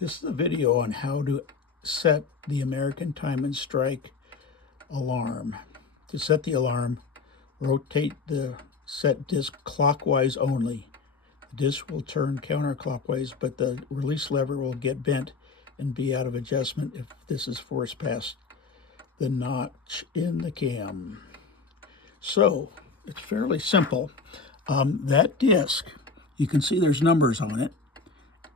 This is a video on how to set the American Time and Strike alarm. To set the alarm, rotate the set disc clockwise only. The disc will turn counterclockwise, but the release lever will get bent and be out of adjustment if this is forced past the notch in the cam. So it's fairly simple. That disc, you can see there's numbers on it,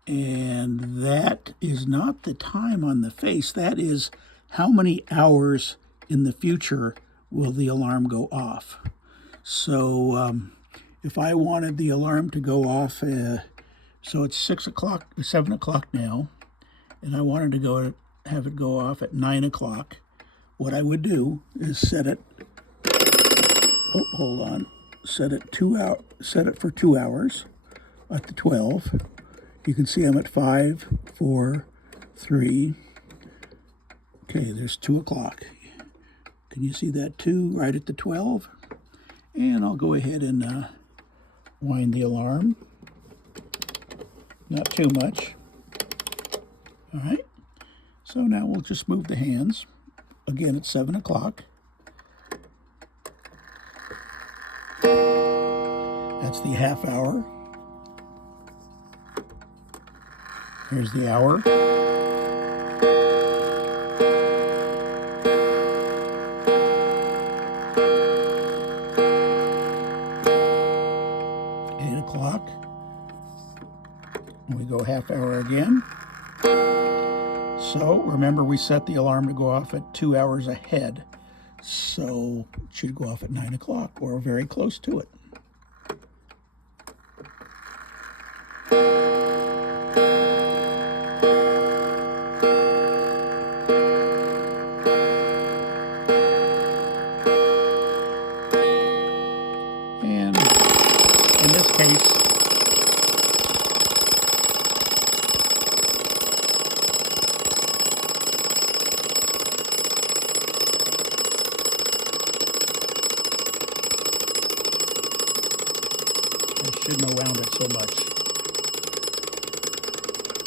and that is not the time on the face. That is how many hours in the future will the alarm go off. So if I wanted the alarm to go off, so it's 7 o'clock now, and I wanted to have it go off at 9 o'clock, what I would do is set it, set it for 2 hours at the 12. You can see I'm at 5, 4, 3. Okay, there's 2 o'clock. Can you see that 2 right at the 12? And I'll go ahead and wind the alarm. Not too much. All right. So now we'll just move the hands. Again, it's 7 o'clock. That's the half hour. Here's the hour. O'clock. We go half hour again. So remember, we set the alarm to go off at 2 hours ahead. So it should go off at 9 o'clock or very close to it. And in this case, I shouldn't have wound it so much.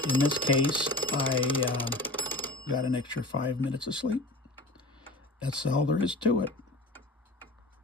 In this case, I got an extra 5 minutes of sleep. That's all there is to it.